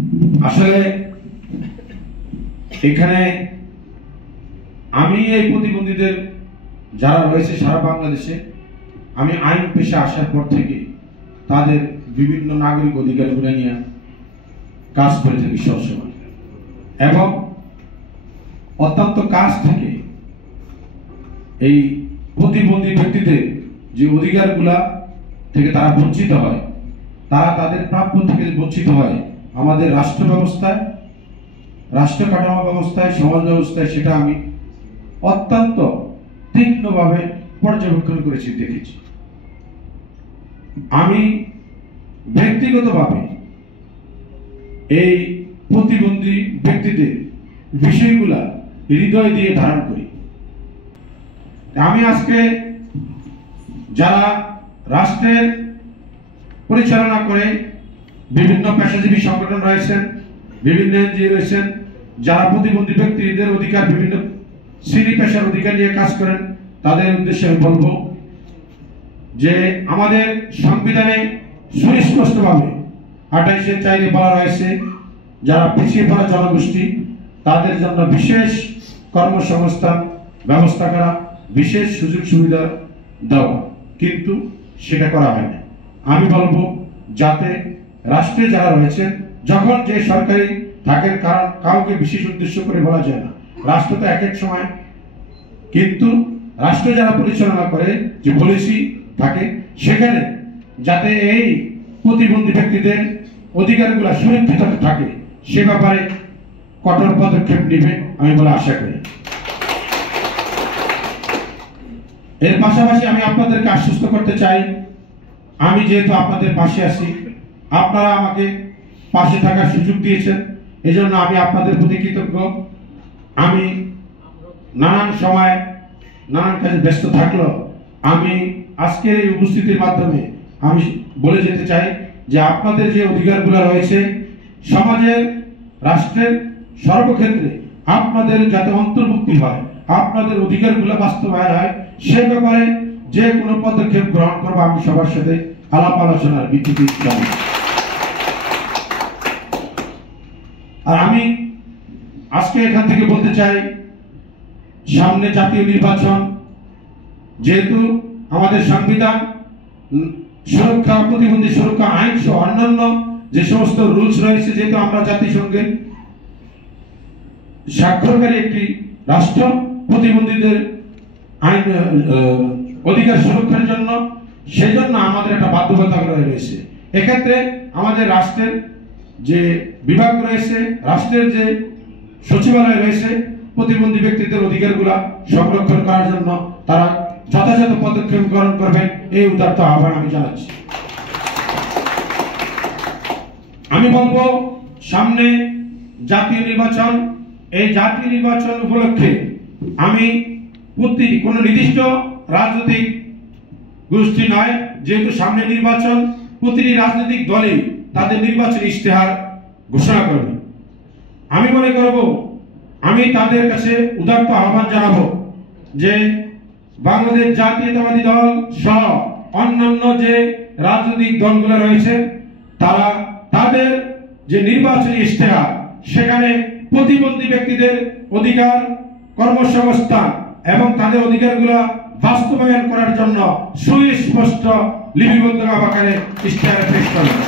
আসলে এখানে আমি এই প্রতিবন্ধীদের যারা রয়েছে সারা বাংলাদেশে, আমি আইন পেশা আসার পর থেকে তাদের বিভিন্ন নাগরিক অধিকারগুলো নিয়ে কাজ করে থাকি সবসময়, এবং অত্যন্ত কাজ থেকে এই প্রতিবন্ধী ব্যক্তিদের যে অধিকারগুলা থেকে তারা বঞ্চিত হয়, তারা তাদের প্রাপ্য থেকে বঞ্চিত হয় আমাদের রাষ্ট্র ব্যবস্থায়, রাষ্ট্র কাঠামো ব্যবস্থায়, সমাজ ব্যবস্থায়, সেটা আমি অত্যন্ত তীক্ষ্ণভাবে পর্যবেক্ষণ করেছি, দেখেছি। আমি ব্যক্তিগতভাবে এই প্রতিবন্ধী ব্যক্তিদের বিষয়গুলা হৃদয় দিয়ে ধারণ করি। আমি আজকে যারা রাষ্ট্রের পরিচালনা করে বিভিন্ন পেশাজীবী সংগঠন রয়েছেন, বিভিন্ন এনজিও রয়েছেন, যারা প্রতিবন্ধী ব্যক্তিদের অধিকার, বিভিন্ন শ্রেণী পেশার অধিকার নিয়ে কাজ করেন, তাদের উদ্দেশ্যে আমি বলবো যে আমাদের সংবিধানে সুস্পষ্টভাবে 28(4) বলা রয়েছে যারা পিছিয়ে পড়া জনগোষ্ঠী তাদের জন্য বিশেষ কর্মসংস্থান ব্যবস্থা করা, বিশেষ সুযোগ সুবিধা দেওয়া, কিন্তু সেটা করা হয় না। আমি বলবো যাতে রাষ্ট্রে যারা রয়েছেন, যখন যে সরকারি থাকেন, কারণ কাউকে বিশেষ উদ্দেশ্য করে বলা যায় না, রাষ্ট্র তো এক এক সময়, কিন্তু রাষ্ট্র যারা পরিচালনা করে যে পলিসি থাকে, সেখানে যাতে এই প্রতিবন্ধী ব্যক্তিদের অধিকারগুলো সুরক্ষিত থাকে সে ব্যাপারে কঠোর পদক্ষেপ নেবে আমি বলে আশা করি। এর পাশাপাশি আমি আপনাদেরকে আশ্বস্ত করতে চাই, আমি যেহেতু আপনাদের পাশে আছি, আপনারা আমাকে পাশে থাকার সুযোগ দিয়েছেন, এজন্য আমি আপনাদের প্রতি কৃতজ্ঞ। আমি নানান সময় নানান কাজে ব্যস্ত থাকলেও আমি আজকের এই উপস্থিতির মাধ্যমে আমি বলে যেতে চাই যে আপনাদের যে অধিকারগুলো রয়েছে সমাজের, রাষ্ট্রের সর্বক্ষেত্রে আপনাদের যাতে অন্তর্ভুক্তি হয়, আপনাদের অধিকারগুলো বাস্তবায়ন হয়, সে ব্যাপারে যে কোনো পদক্ষেপ গ্রহণ করবো আমি সবার সাথে আলাপ আলোচনার ভিত্তিতে জানি। আর আমি আজকে এখান থেকে বলতে চাই, সামনে জাতীয় নির্বাচন, যেহেতু আমাদের সংবিধান সুরক্ষা, প্রতিবন্ধী সুরক্ষা আইন সহ অন্যান্য যে সমস্ত রুলস রয়েছে, যেহেতু আমরা জাতিসংঘের স্বাক্ষরকারী একটি রাষ্ট্র, প্রতিবন্ধীদের আইন অধিকার সুরক্ষার জন্য, সেজন্য আমাদের একটা বাধ্যবাধকতা রয়েছে। এক্ষেত্রে আমাদের রাষ্ট্রের যে বিভাগ রয়েছে, রাষ্ট্রের যে সচিবালয় রয়েছে, প্রতিবন্ধী ব্যক্তিদের অধিকারগুলা সংরক্ষণ করার জন্য তারা যথাযথ পদক্ষেপ গ্রহণ করবেন, এই উদাত্ত আহ্বান আমি জানাচ্ছি। আমি বলবো সামনে জাতীয় নির্বাচন, এই জাতীয় নির্বাচন উপলক্ষে আমি কোনো নির্দিষ্ট রাজনৈতিক গোষ্ঠী নয়, যেহেতু সামনে নির্বাচন, প্রতিটি রাজনৈতিক দলই তাদের নির্বাচনী ইশতেহার ঘোষণা করবে। আমি মনে করব, আমি তাদের কাছে উদাত্ত আহ্বান জানাবো যে বাংলাদেশ জাতীয়তাবাদী দল সহ অন্যান্য যে রাজনৈতিক দলগুলো রয়েছে, তারা তাদের যে নির্বাচনী ইশতেহার, সেখানে প্রতিবন্ধী ব্যক্তিদের অধিকার, কর্মসংস্থান এবং তাদের অধিকারগুলো বাস্তবায়ন করার জন্য সুস্পষ্ট লিপিবদ্ধ আকারে ইশতেহার পেশ করবে।